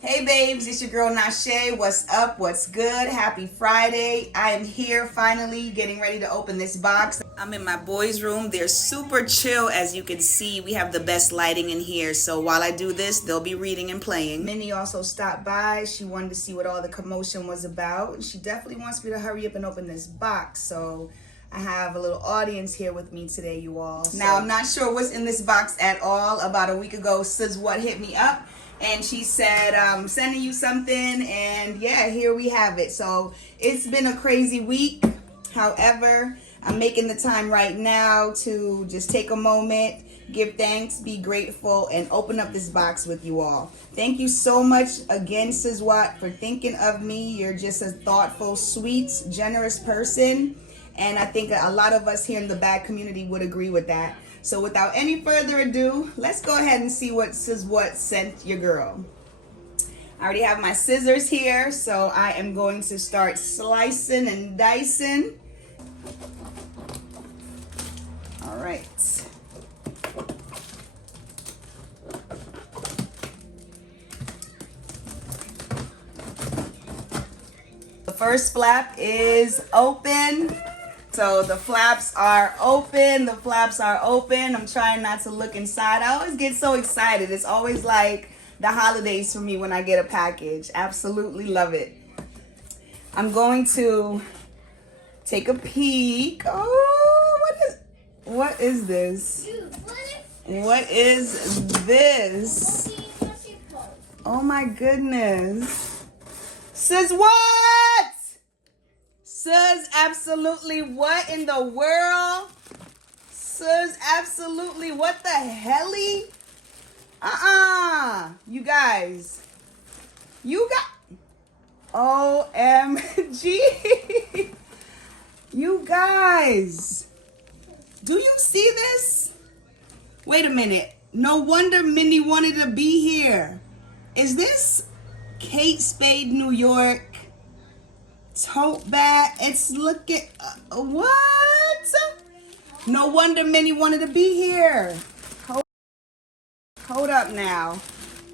Hey babes, it's your girl Nashe. What's up? What's good? Happy Friday. I am here finally getting ready to open this box. I'm in my boys' room. They're super chill as you can see. We have the best lighting in here. So while I do this, they'll be reading and playing. Minnie also stopped by. She wanted to see what all the commotion was about. She definitely wants me to hurry up and open this box. So I have a little audience here with me today, you all. Now, I'm not sure what's in this box at all. About a week ago, Sis What hit me up. And she said, sending you something, and yeah, here we have it. So it's been a crazy week. However, I'm making the time right now to just take a moment, give thanks, be grateful, and open up this box with you all. Thank you so much again, Sizwat, for thinking of me. You're just a thoughtful, sweet, generous person. And I think a lot of us here in the bag community would agree with that. So without any further ado, let's go ahead and see what Sizwat sent your girl. I already have my scissors here, so I am going to start slicing and dicing. All right. The first flap is open. So the flaps are open. The flaps are open. I'm trying not to look inside. I always get so excited. It's always like the holidays for me when I get a package. Absolutely love it. I'm going to take a peek. Oh, what is this? What is this? Oh my goodness. Sis, what? Sis, absolutely what in the world? Sis, absolutely what the helly? You guys. You got OMG. You guys. Do you see this? Wait a minute. No wonder Minnie wanted to be here. Is this Kate Spade, New York? Tote bag. It's looking what? No wonder Minnie wanted to be here. Hold up now.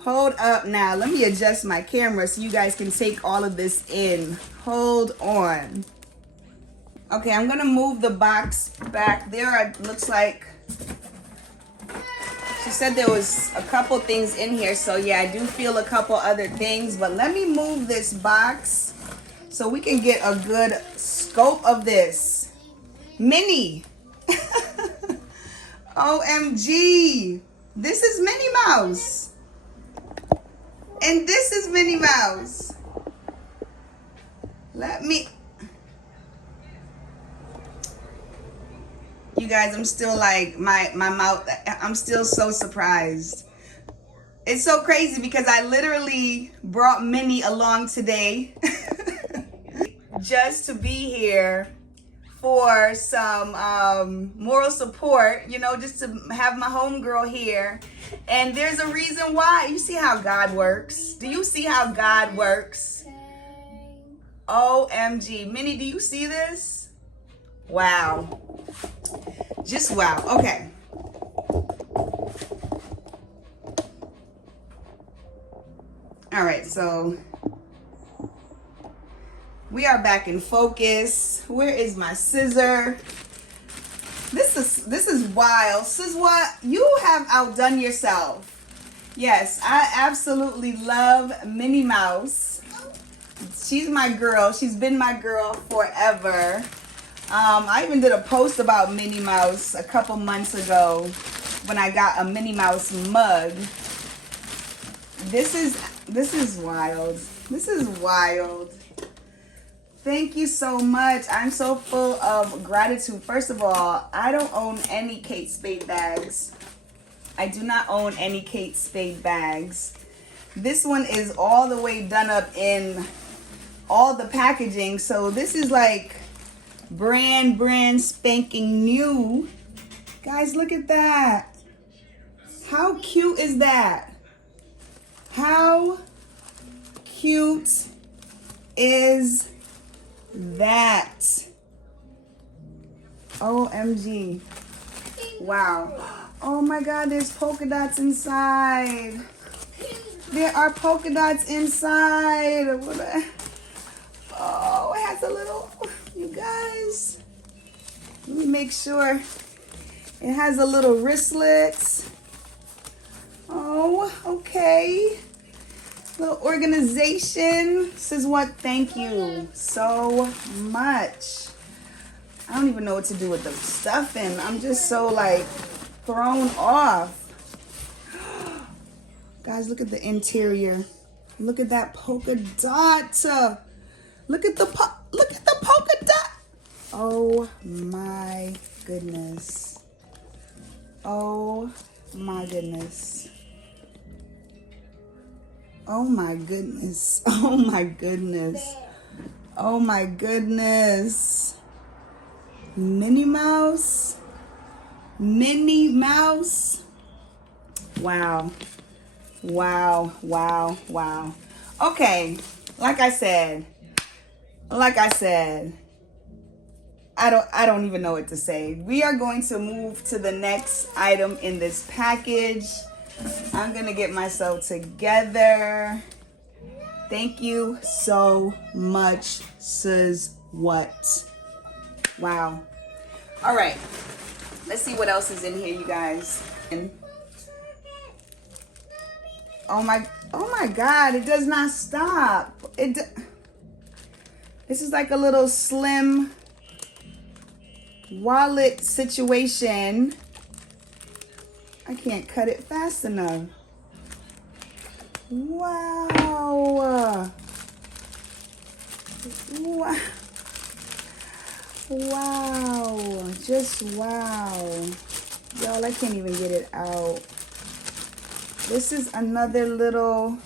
Hold up now. Let me adjust my camera so you guys can take all of this in. Hold on. Okay, I'm gonna move the box back. There looks like she said there was a couple things in here, so yeah, I do feel a couple other things, but let me move this box so we can get a good scope of this. Minnie. OMG. This is Minnie Mouse. And this is Minnie Mouse. You guys, I'm still like, my mouth, I'm still so surprised. It's so crazy because I literally brought Minnie along today just to be here for some moral support, you know, just to have my homegirl here. And there's a reason why. You see how God works? Do you see how God works? OMG. Minnie, do you see this? Wow. Just wow. Okay. All right, so we are back in focus. Where is my scissor? This is wild. Sizwat, you have outdone yourself. Yes, I absolutely love Minnie Mouse. She's my girl. She's been my girl forever. I even did a post about Minnie Mouse a couple months ago when I got a Minnie Mouse mug. This is wild. This is wild. Thank you so much. I'm so full of gratitude. First of all, I don't own any Kate Spade bags. I do not own any Kate Spade bags. This one is all the way done up in all the packaging. So this is like brand spanking new. Guys, look at that. How cute is that? How cute is that? OMG. Wow. Oh my God, there's polka dots inside. There are polka dots inside. Oh, it has a little, you guys. Let me make sure. It has a little wristlet. Oh, okay. Little organization. This is what, thank you so much. I don't even know what to do with the stuffing. I'm just so like thrown off. Guys, look at the interior. Look at that polka dot. Look at the polka dot. Oh my goodness. Oh my goodness. Oh my goodness. Oh my goodness. Oh my goodness. Minnie Mouse. Minnie Mouse. Wow. Wow, wow, wow. Okay, like I said, I don't even know what to say. We are going to move to the next item in this package. I'm gonna get myself together. Thank you so much, sis. What? Wow. All right, let's see what else is in here, you guys. Oh my God, it does not stop. This is like a little slim wallet situation. I can't cut it fast enough. Wow. Wow. Wow. Just wow. Y'all, I can't even get it out. This is another little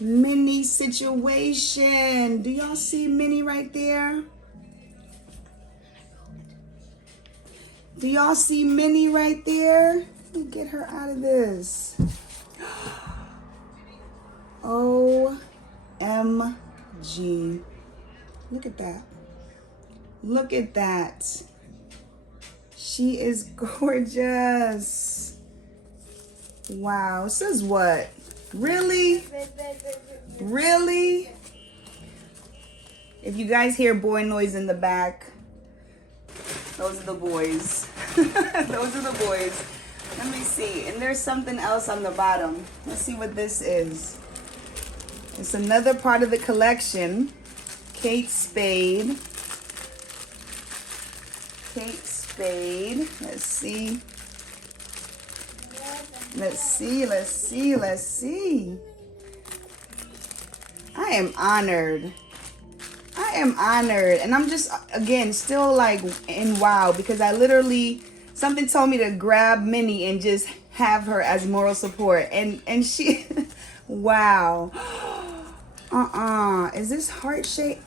mini situation. Do y'all see Minnie right there? Do y'all see Minnie right there? Let me get her out of this. OMG. Look at that. Look at that. She is gorgeous. Wow, this is what? Really? Really? If you guys hear boy noise in the back, those are the boys. Those are the boys. Let me see. And there's something else on the bottom. Let's see what this is. It's another part of the collection. Kate Spade. Kate Spade. Let's see. Let's see, let's see, let's see. I am honored. I am honored. And I'm just, again, still like in wow, because I literally, something told me to grab Minnie and just have her as moral support. And she, wow. Is this heart-shaped?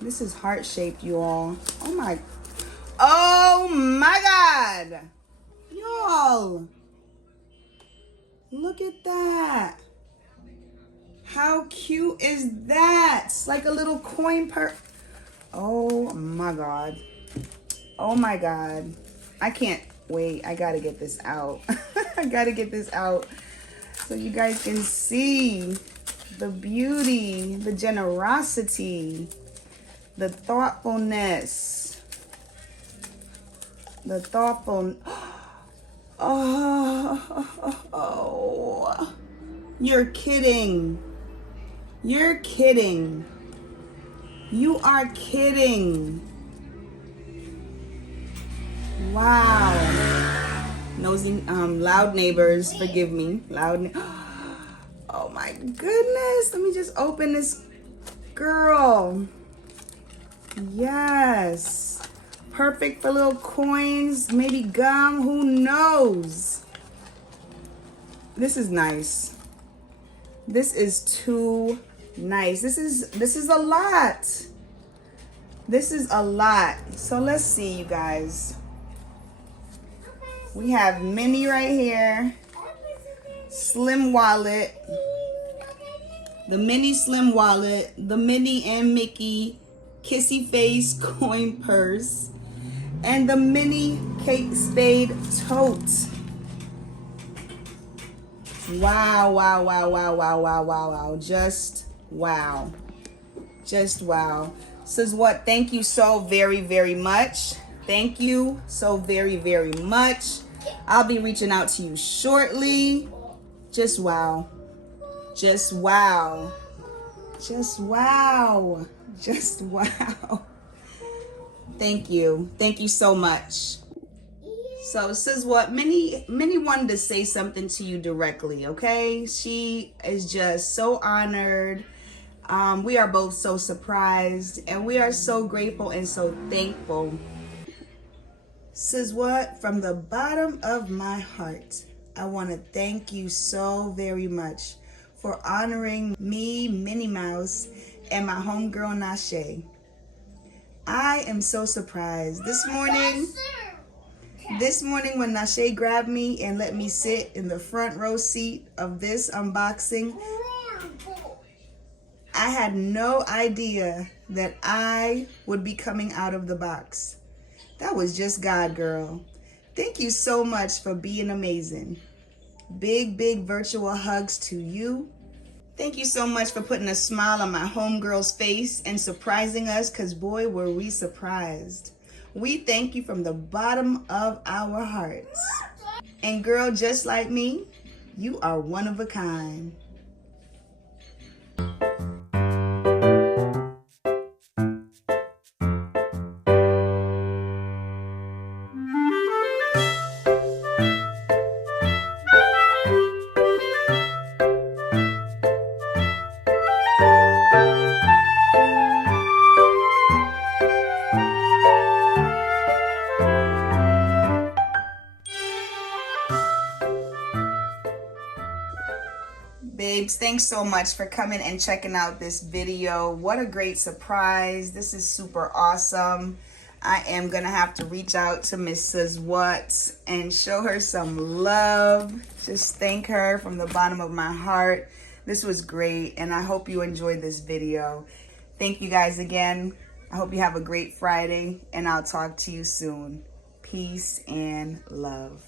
This is heart-shaped, you all. Oh my God. Y'all. Look at that. How cute is that? It's like a little coin purse. Oh my God. Oh my God. I can't wait. I gotta get this out. I gotta get this out so you guys can see the beauty, the generosity, the thoughtfulness, the thoughtful. Oh, you're kidding. You're kidding. You are kidding. Wow. Nosy, loud neighbors, forgive me. Oh my goodness. Let me just open this girl. Yes. Perfect for little coins, maybe gum, who knows? This is nice. This is too nice. This is a lot. This is a lot. So let's see, you guys. We have Minnie right here. Slim wallet. The Minnie slim wallet. The Minnie and Mickey kissy face coin purse. And the Minnie Kate Spade tote. Wow, wow, wow, wow, wow, wow, wow, wow. Just wow. Just wow. Sis what? Thank you so very, very much. Thank you so very, very much. I'll be reaching out to you shortly. Just wow. Just wow. Just wow. Just wow. Thank you. Thank you so much. So sis what? Many wanted to say something to you directly, okay? She is just so honored. We are both so surprised and we are so grateful and so thankful. Sis what? From the bottom of my heart, I want to thank you so very much for honoring me, Minnie Mouse, and my homegirl Nashe. I am so surprised. This morning when Nashe grabbed me and let me sit in the front row seat of this unboxing, I had no idea that I would be coming out of the box. That was just God, girl. Thank you so much for being amazing. Big, big virtual hugs to you. Thank you so much for putting a smile on my homegirl's face and surprising us, because boy, were we surprised. We thank you from the bottom of our hearts. And girl, just like me, you are one of a kind. Babes, thanks so much for coming and checking out this video. What a great surprise. This is super awesome. I am going to have to reach out to Mrs. Watts and show her some love. Just thank her from the bottom of my heart. This was great, and I hope you enjoyed this video. Thank you guys again. I hope you have a great Friday, and I'll talk to you soon. Peace and love.